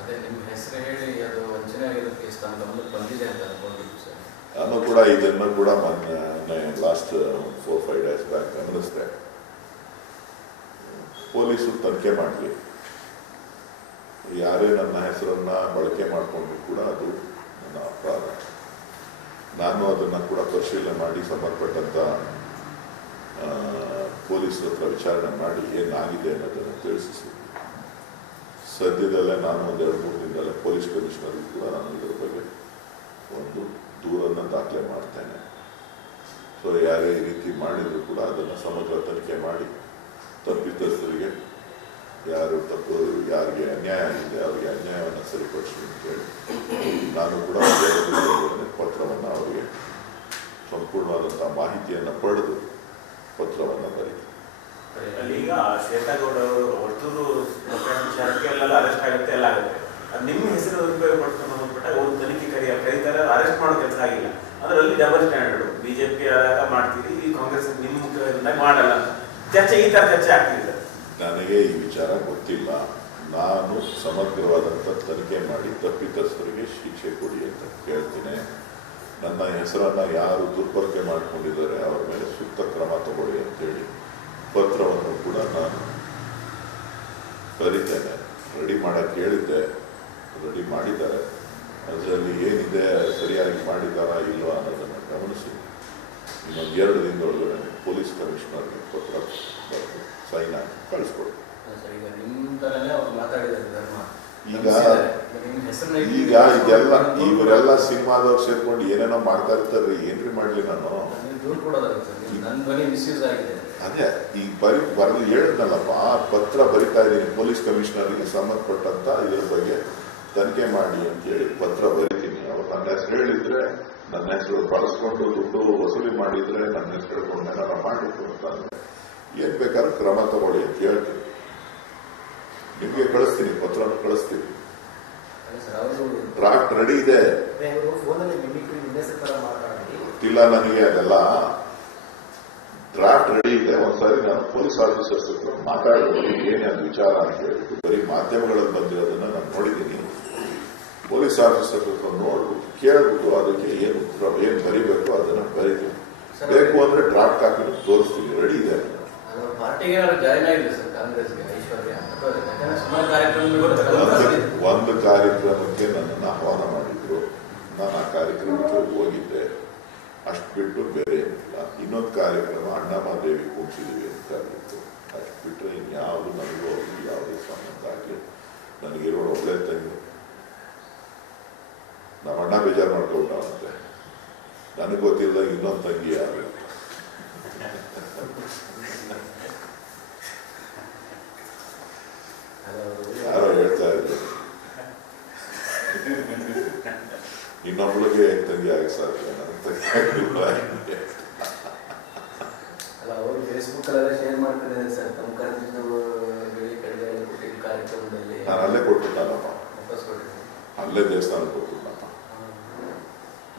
ಅದೇ ನಿಮ್ಮ ಹೆಸರು ಹೇಳಿ ಅದು ವಂಚನೆ ಆಗಿರೋ ಕೇಸ್ ತಮ್ಮ ಗಮನಕ್ಕೆ ಬಂದಿದೆ ಅಂತ ಅನ್ಕೊಂಡಿದ್ದು ಸರ್. ನಾನು ಕೂಡ ಇದನ್ನು ಕೂಡ ಮೊನ್ನೆ last four five days back ಗಮನಿಸಿದೆ. ಪೊಲೀಸರು ತನಿಖೆ ಮಾಡಲಿ. ಯಾರೇ ನನ್ನ ಹೆಸರನ್ನು ಬಳಕೆ ಮಾಡಿಕೊಂಡು ಕೂಡ ಅದು ನನ್ನ ಅಪರಾಧ. ನಾನು ಅದನ್ನು ಕೂಡ ಪರಿಶೀಲನೆ ಮಾಡಿ ಸಂಬಂಧಪಟ್ಟಂಥ ಪೊಲೀಸರ ಹತ್ರ ವಿಚಾರಣೆ ಮಾಡಿ ಏನಾಗಿದೆ ಅನ್ನೋದನ್ನು ತಿಳಿಸಿ ಸದ್ಯದಲ್ಲೇ ನಾನು ಒಂದು ಎರಡು, ಮೂರು ದಿನದಲ್ಲೇ ಪೊಲೀಸ್ ಕಮಿಷನರ್ ಕೂಡ ನಾನು ಇದರ ಬಗ್ಗೆ ಒಂದು ದೂರನ್ನು ದಾಖಲೆ ಮಾಡ್ತೇನೆ. ಸೊ ಯಾರೇ ಈ ರೀತಿ ಮಾಡಿದರೂ ಕೂಡ ಅದನ್ನು ಸಮಗ್ರ ತನಿಖೆ ಮಾಡಿ ತಪ್ಪಿತಸ್ಥರಿಗೆ ಯಾರು ತಪ್ಪು, ಯಾರಿಗೆ ಅನ್ಯಾಯ ಆಗಿದೆ ಅವರಿಗೆ ಅನ್ಯಾಯವನ್ನು ಸರಿಪಡಿಸಿ ಅಂತೇಳಿ ನಾನು ಕೂಡ ಪತ್ರವನ್ನು ಅವರಿಗೆ ಸಂಪೂರ್ಣವಾದಂಥ ಮಾಹಿತಿಯನ್ನು ಪಡೆದು ಪತ್ರವನ್ನು ಬರೀತೀನಿ. ಶ್ವೇತಾಗೌಡ ಅವರು ಹೊರತೂರು ವಿಚಾರಕ್ಕೆ ಎಲ್ಲ ಅರೆಸ್ಟ್ ಆಗುತ್ತೆ ಎಲ್ಲ ಆಗುತ್ತೆ ಅದು ನಿಮ್ಮ ಹೆಸರು ಉಪಯೋಗ ಪಡ್ಕೊಂಡು ಬಂದ್ಬಿಟ್ಟಾಗ ಒಂದು ತನಿಖೆ ಕರೆಯ ಕರೀತಾರೆ ಅರೆಸ್ಟ್ ಮಾಡೋ ಕೆಲಸ ಆಗಿಲ್ಲ. ಅದರಲ್ಲಿ ಡಬಲ್ ಸ್ಟ್ಯಾಂಡರ್ಡ್ ಬಿಜೆಪಿ ಆದಾಗ ಮಾಡ್ತೀರಿ, ಈ ಕಾಂಗ್ರೆಸ್ ನಿಮ್ಮ ಮುಖ್ಯವಾಗಿ ಮಾಡಲ್ಲ ಚರ್ಚೆ ಈ ತರ ಚರ್ಚೆ ಆಗ್ತಿದೆ. ನನಗೆ ಈ ವಿಚಾರ ಗೊತ್ತಿಲ್ಲ. ನಾನು ಸಮಗ್ರವಾದಂಥ ತನಿಖೆ ಮಾಡಿ ತಪ್ಪಿತಸ್ಥರಿಗೆ ಶಿಕ್ಷೆ ಕೊಡಿ ಅಂತ ಕೇಳ್ತೀನಿ. ನನ್ನ ಹೆಸರನ್ನು ಯಾರು ದುರ್ಬಳಕೆ ಮಾಡಿಕೊಂಡಿದ್ದಾರೆ, ಅವರ ಮೇಲೆ ಸೂಕ್ತ ಕ್ರಮ ತಗೊಳ್ಳಿ ಅಂತೇಳಿ ಪತ್ರವನ್ನು ಕೂಡ ನಾನು ಬರೀತೇನೆ ರೆಡಿ ಮಾಡಕ್ಕೆ ಹೇಳಿದ್ದೆ. ರೆಡಿ ಮಾಡಿದ್ದಾರೆ. ಅದರಲ್ಲಿ ಏನಿದೆ ಸರಿಯಾಗಿ ಮಾಡಿದ್ದಾರಾ ಇಲ್ವಾ ಅನ್ನೋದನ್ನು ಗಮನಿಸಿ. ಇನ್ನೊಂದು ಎರಡು ದಿನದೊಳಗಡೆ ಪೊಲೀಸ್ ಕಮಿಷನರ್ಗೆ ಪತ್ರ ಬರೆದು ಸೈನ್ ಹಾಕಿ ಕಳಿಸ್ಕೊಡಿ. ಈಗ ಈಗ ಇದೆಲ್ಲ ಇವರೆಲ್ಲ ಸಿನಿಮಾದವ್ರು ಸೇರ್ಕೊಂಡು ಏನೇನೋ ಮಾಡ್ತಾ ಇರ್ತಾರೆ ಏನ್ರಿ ಮಾಡ್ಲಿ ನಾನು. ಅದೇ ಈಗ ಬರಿ ಬರಲಿ ಹೇಳಿದ್ನಲ್ಲಪ್ಪ ಆ ಪತ್ರ ಬರಿತಾ ಇದ್ದೀನಿ ಪೊಲೀಸ್ ಕಮಿಷನರ್ಗೆ ಸಂಬಂಧಪಟ್ಟಂತ ಇದ್ರ ಬಗ್ಗೆ. ತನಿಖೆ ಮಾಡಿ ಅಂತೇಳಿ ಪತ್ರ ಬರಿತೀನಿ. ಅವ್ರು ನನ್ನ ಹೆಸರು ಹೇಳಿದ್ರೆ ನನ್ನ ಹೆಸರು ಬಳಸ್ಕೊಂಡು ದುಡ್ಡು ವಸೂಲಿ ಮಾಡಿದ್ರೆ ನನ್ನ ಹೆಸರು ಹೇಳ್ಕೊಂಡು ನಾನು ಮಾಡಿದ್ರು ಅಂತ ಅಂದ್ರೆ ಏನ್ ಬೇಕಾದ್ರೂ ಕ್ರಮ ತಗೊಳ್ಳಿ ಅಂತ ಹೇಳ್ತೀನಿ. ನಿಮಗೆ ಕಳಿಸ್ತೀನಿ ಪತ್ರ ಕಳಿಸ್ತೀನಿ. ಡ್ರಾಫ್ಟ್ ರೆಡಿ ಇದೆ. ಗೊತ್ತಿಲ್ಲ ನನಗೆ ಅದೆಲ್ಲ. ಡ್ರಾಫ್ಟ್ ರೆಡಿ ಇದೆ. ಒಂದ್ಸಾರಿ ನಾನು ಪೊಲೀಸ್ ಆಫೀಸರ್ಸ್ ಹತ್ರ ಮಾತಾಡಿದ್ದೀನಿ ಏನೇ ಅದು ವಿಚಾರ ಅಂತ ಹೇಳಿ. ಬರೀ ಮಾಧ್ಯಮಗಳಲ್ಲಿ ಬಂದಿರೋದನ್ನ ನಾನು ನೋಡಿದ್ದೀನಿ. ಪೊಲೀಸ್ ಆಫೀಸರ್ ಹತ್ರ ನೋಡ್ಬಿಟ್ಟು ಕೇಳ್ಬಿಟ್ಟು ಅದಕ್ಕೆ ಏನು ಏನ್ ಏನು ಬರಿಬೇಕು ಅದನ್ನ ಬರೀತೀವಿ ಬೇಕು ಅಂದ್ರೆ ಡ್ರಾಫ್ಟ್ ಹಾಕಿ ತೋರಿಸ್ತೀವಿ ರೆಡಿ ಇದೆ ಒಂದು ಕಾರ್ಯಕ್ರಮಕ್ಕೆ ನನ್ನನ್ನು ಆಹ್ವಾನ ಮಾಡಿದ್ರು. ನಾನು ಆ ಕಾರ್ಯಕ್ರಮಕ್ಕೆ ಹೋಗಿದ್ದೆ. ಅಷ್ಟು ಬಿಟ್ಟು ಬೇರೆ ಏನಿಲ್ಲ. ಇನ್ನೊಂದು ಕಾರ್ಯಕ್ರಮ ಅಣ್ಣಮಾದೇವಿ ಕೂಡಿಸಿದೀವಿ ಅಂತ ಆಗಿತ್ತು ಅಷ್ಟು ಬಿಟ್ಟರೆ ಇನ್ಯಾವುದು ನನಗೂ ಅವ್ರಿಗೂ ಯಾವುದೇ ಸಂಬಂಧ ಆಗಲಿ ನನಗಿರೋ ಒಳ್ಳೆ ತಂಗಿ ನಮ್ಮ ಅಣ್ಣ ಬೇಜಾರು ಅಂತೆ ನನಗೆ ಗೊತ್ತಿಲ್ಲ ಇನ್ನೊಂದು ತಂಗಿ ಯಾರು ಯಾರೋ ಹೇಳ್ತಾ ಇದ್ರು. ಇನ್ನೊಬ್ಳಿಗೆ ತಂಗಿ ಆಗಿ ಸಾಧ್ಯ? ನನ್ನ ತಂಗಿ ಆಗಿಲ್ವಾ? ಅಲ್ಲ ಅವರು ಫೇಸ್ಬುಕ್ ಅಲ್ಲೆಲ್ಲ ಶೇರ್ ಮಾಡ್ತಿದ್ದಾರೆ ಸರ್. ತಮ್ಮ ಕಾರ್ಯಕ್ರಮದಲ್ಲಿ. ನಾನು ಅಲ್ಲೇ ಕೊಟ್ಟಿದ್ದೀನಿ ಅಲ್ಲೇ ದೇವಸ್ಥಾನ ಕೊಟ್ಬಿಟ್ಟನಪ್ಪ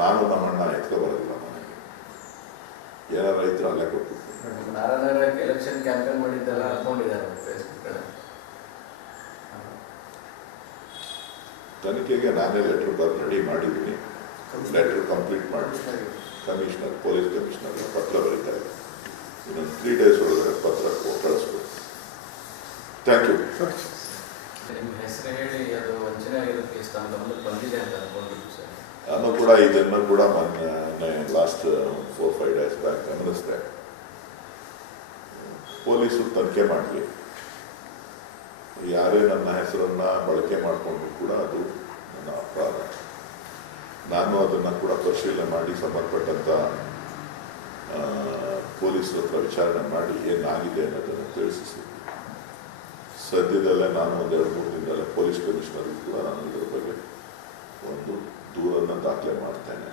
ನಾನು ನಮ್ಮ ಅಣ್ಣ ಎತ್ಕೊ ಬರೋದಿಲ್ಲ ಮನೆಗೆ ಏನಾರ ರೈತರು ಅಲ್ಲೇ ಕೊಟ್ಟು ನಾರಾಯಣಗರಕ್ಕೆ ಎಲೆಕ್ಷನ್ ಕ್ಯಾಂಪೇನ್ ಮಾಡಿದ್ದೆಲ್ಲ ಹಾಕೊಂಡಿದ್ದಾರೆ ತನಿಖೆಗೆ ನಾನೇ ಲೆಟರ್ ಬರೆದು ರೆಡಿ ಮಾಡಿದ್ದೀನಿ. ಲೆಟರ್ ಕಂಪ್ಲೀಟ್ ಮಾಡಿ. ಕಮಿಷನರ್ ಪೊಲೀಸ್ ಕಮಿಷನರ್ ಪತ್ರ ಬರೀತಾ ಇದೆ ಇನ್ನೊಂದು ತ್ರೀ ಡೇಸ್ ಒಳಗಡೆ ಪತ್ರ ಕಳಿಸ್ಬೇಕು. ಥ್ಯಾಂಕ್ ಯು ನಿಮ್ಮ ಹೆಸರು ಹೇಳಿ ಅದು ವಂಚನೆ ಆಗಿರೋ ಕೇಸ್ ತಮ್ಮ ಗಮನಕ್ಕೆ ಬಂದಿದೆ ಅಂತ ಅನ್ಕೊಂಡಿದ್ದು ಸರ್. ನಾನು ಕೂಡ ಇದನ್ನು ಕೂಡ ಮೊನ್ನೆ last four five days back ಗಮನಿಸಿದೆ. ಪೊಲೀಸರು ತನಿಖೆ ಮಾಡಲಿ. ಯಾರೇ ನನ್ನ ಹೆಸರನ್ನು ಬಳಕೆ ಮಾಡಿಕೊಂಡ್ರು ಕೂಡ ಅದು ನನ್ನ ಅಪರಾಧ. ನಾನು ಅದನ್ನು ಕೂಡ ಪರಿಶೀಲನೆ ಮಾಡಿ ಸಂಬಂಧಪಟ್ಟಂತ ಆ, ಪೊಲೀಸರ ಹತ್ರ ವಿಚಾರಣೆ ಮಾಡಿ ಏನಾಗಿದೆ ಅನ್ನೋದನ್ನು ತಿಳಿಸಿ ಸದ್ಯದಲ್ಲೇ ನಾನು ಒಂದೆರಡು ಮೂರು ದಿನದಲ್ಲೇ ಪೊಲೀಸ್ ಕಮಿಷನರ್ಗೂ ಕೂಡ ನಾನು ಇದರ ಬಗ್ಗೆ ಒಂದು ದೂರನ್ನು ದಾಖಲೆ ಮಾಡ್ತೇನೆ.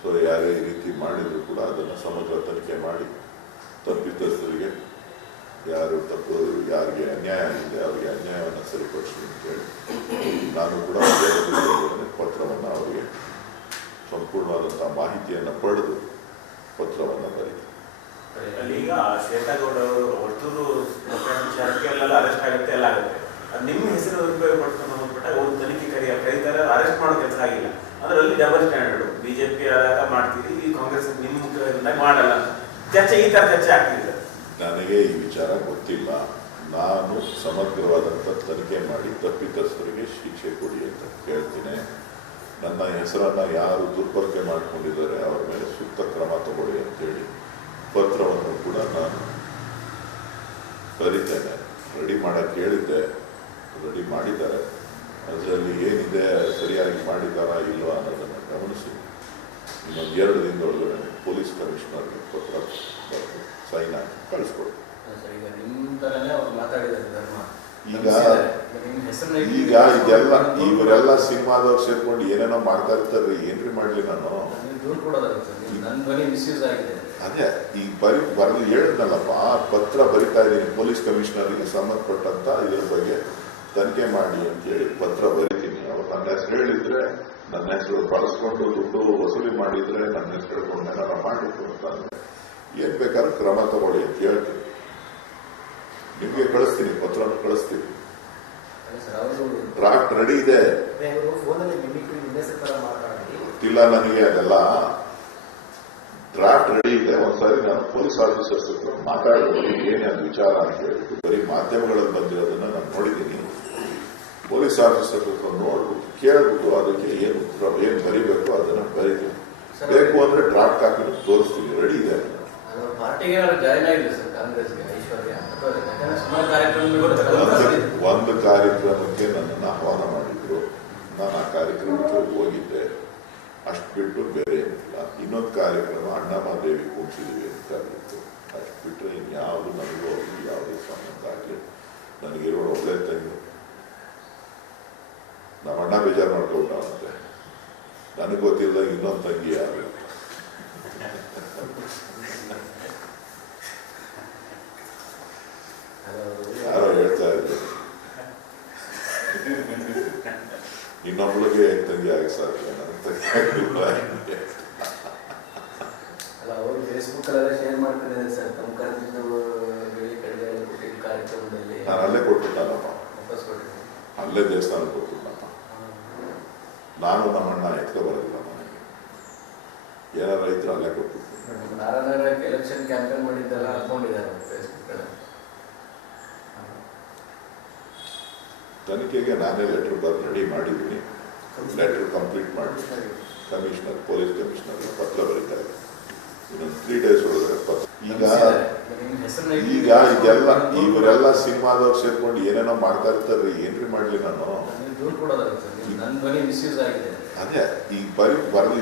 ಸೊ ಯಾರೇ ಈ ರೀತಿ ಮಾಡಿದರೂ ಕೂಡ ಅದನ್ನು ಸಮಗ್ರ ತನಿಖೆ ಮಾಡಿ, ತಪ್ಪಿತಸ್ಥರಿಗೆ ಯಾರು ತಪ್ಪು, ಯಾರಿಗೆ ಅನ್ಯಾಯ ಆಗಿದೆ ಅವರಿಗೆ ಅನ್ಯಾಯವನ್ನು ಸರಿಪಡಿಸಿ ಅಂತೇಳಿ ನಾನು ಕೂಡ ಪತ್ರವನ್ನು ಅವರಿಗೆ ಸಂಪೂರ್ಣವಾದಂಥ ಮಾಹಿತಿಯನ್ನು ಪಡೆದು ಪತ್ರವನ್ನು ಅಲ್ಲಿ ಈಗ ಶ್ವೇತಾಗೌಡ ಅವರು ಹೊರತು ಅರೆಸ್ಟ್ ಆಗುತ್ತೆ, ಎಲ್ಲ ಆಗುತ್ತೆ. ನಿಮ್ಮ ಹೆಸರು ಉಪಯೋಗ ಪಡ್ಕೊಂಡು ಮಾಡೋ ಕೆಲಸ ಆಗಿಲ್ಲ. ಅಂದ್ರೆ ಅಲ್ಲಿ ಡಬಲ್ ಸ್ಟ್ಯಾಂಡರ್ಡ್ ಬಿಜೆಪಿ ಆದಾಗ ಮಾಡ್ತೀರಿ, ಈ ಕಾಂಗ್ರೆಸ್ ನಿಮ್ಮ ಮುಖದಿಂದ ಮಾಡಲ್ಲ ಚರ್ಚೆ ಈ ತರ ಚರ್ಚೆ ಆಗ್ತಿದೆ ನನಗೆ ಈ ವಿಚಾರ ಗೊತ್ತಿಲ್ಲ. ನಾನು ಸಮಗ್ರವಾದಂಥ ತನಿಖೆ ಮಾಡಿ ತಪ್ಪಿತಸ್ಥರಿಗೆ ಶಿಕ್ಷೆ ಕೊಡಿ ಅಂತ ಕೇಳ್ತೀನಿ. ನನ್ನ ಹೆಸರನ್ನು ಯಾರು ದುರ್ಬಳಕೆ ಮಾಡಿಕೊಂಡಿದ್ದಾರೆ, ಅವರ ಮೇಲೆ ಸೂಕ್ತ ಕ್ರಮ ತಗೊಳ್ಳಿ ಅಂತೇಳಿ ಪತ್ರವನ್ನು ಕೂಡ ನಾನು ಬರೀತೇನೆ ರೆಡಿ ಮಾಡಕ್ಕೆ ಹೇಳಿದ್ದೆ ರೆಡಿ ಮಾಡಿದ್ದಾರೆ. ಅದರಲ್ಲಿ ಏನಿದೆ ಸರಿಯಾಗಿ ಮಾಡಿದ್ದಾರಾ ಇಲ್ವಾ ಅನ್ನೋದನ್ನು ಗಮನಿಸಿ. ಇನ್ನೊಂದು ಎರಡು ದಿನದೊಳಗಡೆ ಪೊಲೀಸ್ ಕಮಿಷನರ್ಗೆ ಪತ್ರ ಬರೆದು ಸೈನ್ ಹಾಕಿ ಕಳಿಸ್ಕೊಡಿ. ಈಗ ಈಗ ಇದೆಲ್ಲ ಇವರೆಲ್ಲ ಸಿನಿಮಾದವ್ರು ಸೇರ್ಕೊಂಡು ಏನೇನೋ ಮಾಡ್ತಾ ಇರ್ತಾರೆ ಏನ್ರಿ ಮಾಡ್ಲಿ ನಾನು. ಅದೇ ಈಗ ಬರಿ ಬರಲಿ ಹೇಳಿದ್ನಲ್ಲಪ್ಪ ಪತ್ರ ಬರಿತಾ ಇದ್ದೀನಿ ಪೊಲೀಸ್ ಕಮಿಷನರ್ಗೆ ಸಂಬಂಧಪಟ್ಟಂತ ಇದ್ರ ಬಗ್ಗೆ. ತನಿಖೆ ಮಾಡಿ ಅಂತೇಳಿ ಪತ್ರ ಬರೀತೀನಿ. ಅವ್ರು ನನ್ನ ಹೆಸರು ಹೇಳಿದ್ರೆ ನನ್ನ ಹೆಸರು ಬಳಸ್ಕೊಂಡು ದುಡ್ಡು ವಸೂಲಿ ಮಾಡಿದ್ರೆ ನನ್ನ ಹೆಸರು ಹೇಳ್ಕೊಂಡು ಏನಾರ ಮಾಡಿದ್ರು ಅಂತ ಅಂದ್ರೆ ಏನ್ ಬೇಕಾದ್ರೂ ಕ್ರಮ ತಗೊಳ್ಳಿ ಅಂತ ಹೇಳ್ತೀನಿ. ನಿಮ್ಗೆ ಕಳಿಸ್ತೀನಿ ಪತ್ರ ಕಳಿಸ್ತೀನಿ. ಡ್ರಾಫ್ಟ್ ರೆಡಿ ಇದೆ. ಗೊತ್ತಿಲ್ಲ ನನಗೆ ಅದೆಲ್ಲ. ಡ್ರಾಫ್ಟ್ ರೆಡಿ ಇದೆ. ಒಂದ್ಸಾರಿ ನಾನು ಪೊಲೀಸ್ ಆಫೀಸರ್ಸ್ ಹತ್ರ ಮಾತಾಡಿದ್ದೀನಿ ಏನೇ ಅದು ವಿಚಾರ ಅಂತ ಹೇಳಿ ಬರೀ ಮಾಧ್ಯಮಗಳಲ್ಲಿ ಬಂದಿರೋದನ್ನ ನಾನು ನೋಡಿದ್ದೀನಿ. ಪೊಲೀಸ್ ಆಫೀಸರ್ ಹತ್ರ ನೋಡ್ಬಿಟ್ಟು ಕೇಳ್ಬಿಟ್ಟು ಅದಕ್ಕೆ ಏನು ಏನು ಬರಿಬೇಕು ಅದನ್ನ ಬರೀತೀನಿ ಬೇಕು ಅಂದ್ರೆ ಡ್ರಾಫ್ಟ್ ಹಾಕಿ ತೋರಿಸ್ತೀನಿ ರೆಡಿ ಇದೆ. ಒಂದು ಒಂದು ಕಾರ್ಯಕ್ರಮಕ್ಕೆ ನನ್ನನ್ನು ಆಹ್ವಾನ ಮಾಡಿದ್ರು. ನಾನು ಆ ಕಾರ್ಯಕ್ರಮಕ್ಕೆ ಹೋಗಿದ್ದೆ. ಅಷ್ಟು ಬಿಟ್ಟು ಬೇರೆ ಏನಿಲ್ಲ. ಇನ್ನೊಂದು ಕಾರ್ಯಕ್ರಮ ಅಣ್ಣಮಾದೇವಿ ಕೂಡಿದೀವಿ ಅಂತ ಆಗಿತ್ತು ಅಷ್ಟು ಬಿಟ್ಟರೆ ಇನ್ಯಾವುದು ನನಗೂ ಯಾವುದೇ ಸಂಬಂಧ ಆಗಲಿ. ನನಗಿರೋ ಒಳ್ಳೆ ತಂಗಿ. ನಮ್ಮ ಅಣ್ಣ ಬೇಜಾರು ಮಾಡ್ಕೊಬಿಟ್ಟವಂತೆ ನನಗೆ ಗೊತ್ತಿಲ್ಲ ಇನ್ನೊಂದು ತಂಗಿ ಯಾರು. ಯಾರೋ ಹೇಳ್ತಾ ಇದ್ರು. ಇನ್ನೊಬ್ಳಿಗೆ ತಂಗಿ ಆಗಿ ಸಾಧ್ಯ? ನನ್ನ ತಂಗಿ ಆಗಿಲ್ಲ. ಅಲ್ಲ ಅವರು ಫೇಸ್ಬುಕ್ ಅಲ್ಲೆಲ್ಲ ಶೇರ್ ಮಾಡ್ಕೊಂಡಿದ್ದಾರೆ ಸರ್. ತಮ್ಮ ಕರೆದಿದ್ದು ಕಾರ್ಯಕ್ರಮದಲ್ಲಿ. ನಾನು ಅಲ್ಲೇ ಕೊಟ್ಟಿದ್ದೀನಿ ಅಲ್ಲೇ ದೇವಸ್ಥಾನ ಕೊಟ್ಬಿಟ್ಟನಪ್ಪ ನಾನು ನಮ್ಮ ಅಣ್ಣ ಎತ್ಕೊ ಬರೋದಿಲ್ಲ ಮನೆಗೆ. ಏನಾರ ಇದ್ರು ಅಲ್ಲೇ ಕೊಟ್ಟಿದ್ದೀನಿ ಎಲೆಕ್ಷನ್ ಕ್ಯಾಂಪೇನ್ ಮಾಡಿದ್ದೆಲ್ಲ ಹಾಕೊಂಡಿದ್ದಾರೆ ತನಿಖೆಗೆ ನಾನೇ ಲೆಟರ್ ಬರೆದು ರೆಡಿ ಮಾಡಿದ್ದೀನಿ. ಲೆಟ್ರ್ ಕಂಪ್ಲೀಟ್ ಮಾಡಿ. ಕಮಿಷನರ್ ಪೊಲೀಸ್ ಕಮಿಷನರ್ ಪತ್ರ ಬರೀತಾರೆ ಇನ್ನೊಂದು ತ್ರೀ ಡೇಸ್ ಒಳಗಡೆ ಪತ್ರ ಈಗ ಈಗ ಇದೆಲ್ಲ ಇವರೆಲ್ಲ ಸಿನಿಮಾದವ್ರು ಸೇರ್ಕೊಂಡು ಏನೇನೋ ಮಾಡ್ತಾ ಇರ್ತಾರ್ರಿ ಏನ್ರಿ ಮಾಡ್ಲಿ ನಾನು? ಅದೇ ಈಗ ಬರಿ ಬರಲು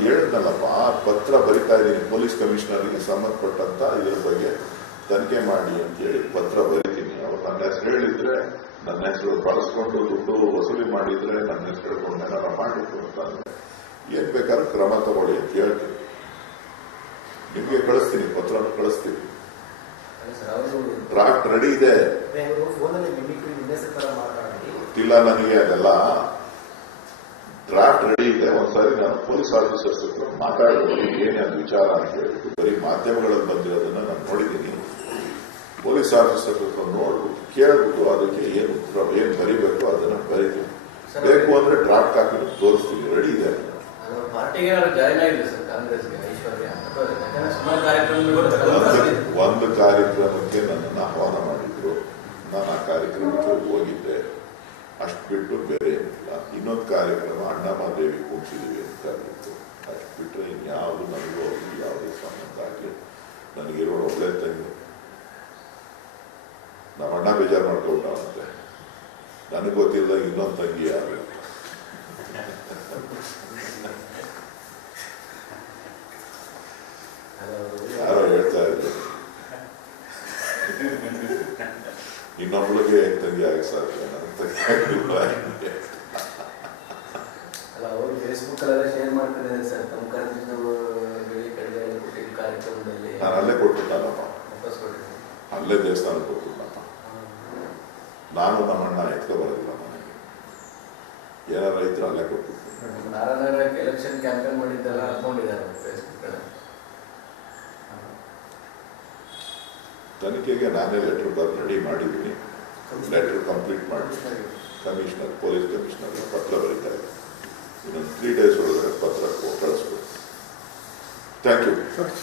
ಆ ಪತ್ರ ಬರಿತಾ ಇದ್ದೀನಿ ಪೊಲೀಸ್ ಕಮಿಷನರ್ಗೆ ಸಂಬಂಧಪಟ್ಟಂತ ಇದ್ರ ಬಗ್ಗೆ. ತನಿಖೆ ಮಾಡಿ ಅಂತೇಳಿ ಪತ್ರ ಬರಿತೀನಿ. ಅವ್ರು ನನ್ನ ಹೆಸರು ಹೇಳಿದ್ರೆ ನನ್ನ ಹೆಸರು ಬಳಸ್ಕೊಂಡು ದುಡ್ಡು ವಸೂಲಿ ಮಾಡಿದ್ರೆ ನನ್ನ ಹೆಸರು ಹೇಳ್ಕೊಂಡು ಏನಾರ ಮಾಡಿದ್ರು ಅಂತ ಏನ್ ಬೇಕಾದ್ರೂ ಕ್ರಮ ತಗೊಳ್ಳಿ ಅಂತ ಹೇಳ್ತೀನಿ. ನಿಮ್ಗೆ ಕಳಿಸ್ತೀನಿ ಪತ್ರ ಕಳಿಸ್ತೀನಿ. ಡ್ರಾಫ್ಟ್ ರೆಡಿ ಇದೆ. ಗೊತ್ತಿಲ್ಲ ನನಗೆ ಅದೆಲ್ಲ. ಡ್ರಾಫ್ಟ್ ರೆಡಿ ಇದೆ. ಒಂದ್ಸಾರಿ ನಾನು ಪೊಲೀಸ್ ಆಫೀಸರ್ಸ್ ಹತ್ರ ಮಾತಾಡಿದ್ರು ಏನೇ ಅದು ವಿಚಾರ ಅಂತ ಹೇಳ್ಬಿಟ್ಟು ಬರೀ ಮಾಧ್ಯಮಗಳಲ್ಲಿ ಬಂದಿರೋದನ್ನ ನಾನು ನೋಡಿದ್ದೀನಿ. ಪೊಲೀಸ್ ಆಫೀಸರ್ ಹತ್ರ ನೋಡ್ಬಿಟ್ಟು ಕೇಳ್ಬಿಟ್ಟು ಅದಕ್ಕೆ ಏನು ಉತ್ತರ ಏನು ಬರೀಬೇಕು ಅದನ್ನ ಬರೀತೀನಿ. ಬೇಕು ಅಂದ್ರೆ ಡ್ರಾಫ್ಟ್ ಹಾಕಿ ತೋರಿಸ್ತೀನಿ. ರೆಡಿ ಇದೆ ಜಾಯ್ನ್ ಆಗಿದೆ ಸರ್ ಕಾಂಗ್ರೆಸ್ಗೆ ಐಶ್ವರ್ಯ ಒಂದು ಕಾರ್ಯಕ್ರಮಕ್ಕೆ ನನ್ನನ್ನು ಆಹ್ವಾನ ಮಾಡಿದ್ರು. ನಾನು ಆ ಕಾರ್ಯಕ್ರಮಕ್ಕೆ ಹೋಗಿದ್ದೆ. ಅಷ್ಟು ಬಿಟ್ಟು ಬೇರೆ ಏನಿಲ್ಲ. ಇನ್ನೊಂದು ಕಾರ್ಯಕ್ರಮ ಅಣ್ಣಮಾದೇವಿ ಕೂಡಿಸಿದ್ವಿ ಅಂತ ಇತ್ತು ಅಷ್ಟು ಬಿಟ್ಟರೆ ಇನ್ಯಾವುದು ನನಗೂ ಹೋಗಿ ಯಾವುದೇ ಸಂಬಂಧ ಆಗಲಿ ನನಗಿರೋ ಒಳ್ಳೆ ತಂಗಿ. ನಮ್ಮ ಅಣ್ಣ ಬೇಜಾರು ಮಾಡ್ಕೊಬಿಟ್ಟವಂತೆ ನನಗೆ ಗೊತ್ತಿಲ್ಲ ಇನ್ನೊಂದು ತಂಗಿ. ಯಾರೋ ಹೇಳ್ತಾ ಇದ್ರು ಇನ್ನೊಬ್ಳಿಗೆ ತಂಗಿ ಆಗಿ ಸಾಧ್ಯ ನನ್ನ ತಂಗಿ ಆಗಿಲ್ಲ ಅಲ್ಲ ಅವರು ಫೇಸ್ಬುಕ್ ಅಲ್ಲೆಲ್ಲ ಶೇರ್ ಮಾಡ್ಕೊಂಡಿದ್ದಾರೆ ಸರ್ ತಮ್ಮ ಕೊಟ್ಟಿದ್ದ ಕಾರ್ಯಕ್ರಮದಲ್ಲಿ ನಾನು ಅಲ್ಲೇ ಕೊಟ್ಬಿಟ್ಟನಪ್ಪ ವಾಪಸ್ ಕೊಟ್ಟಿದ್ದೀನಿ ಅಲ್ಲೇ ದೇವಸ್ಥಾನ ಕೊಟ್ಟಿದ್ದಪ್ಪ ನಾನು ನಮ್ಮ ಅಣ್ಣ ಎತ್ಕೊ ಬರೋದಿಲ್ಲ ಮನೆಗೆ ಏನಾರ ಇದ್ರು ಅಲ್ಲೇ ಕೊಟ್ಟಿದ್ದೆ ನಾರಾಯಣ ಎಲೆಕ್ಷನ್ ಕ್ಯಾಂಪೇನ್ ಮಾಡಿದ್ದೆಲ್ಲ ತನಿಖೆಗೆ ನಾನೇ ಲೆಟರ್ ಬರೆದು ರೆಡಿ ಮಾಡಿದ್ದೀನಿ. ಲೆಟ್ರ್ ಕಂಪ್ಲೀಟ್ ಮಾಡಿ ಕಮಿಷನರ್ ಪೊಲೀಸ್ ಕಮಿಷನರ್ ಪತ್ರ ಬರೀತಾ ಇದೆ ಇನ್ನೊಂದು ತ್ರೀ ಡೇಸ್ ಒಳಗಡೆ ಪತ್ರ ಕಳಿಸ್ಬೋದು ಥ್ಯಾಂಕ್ ಯು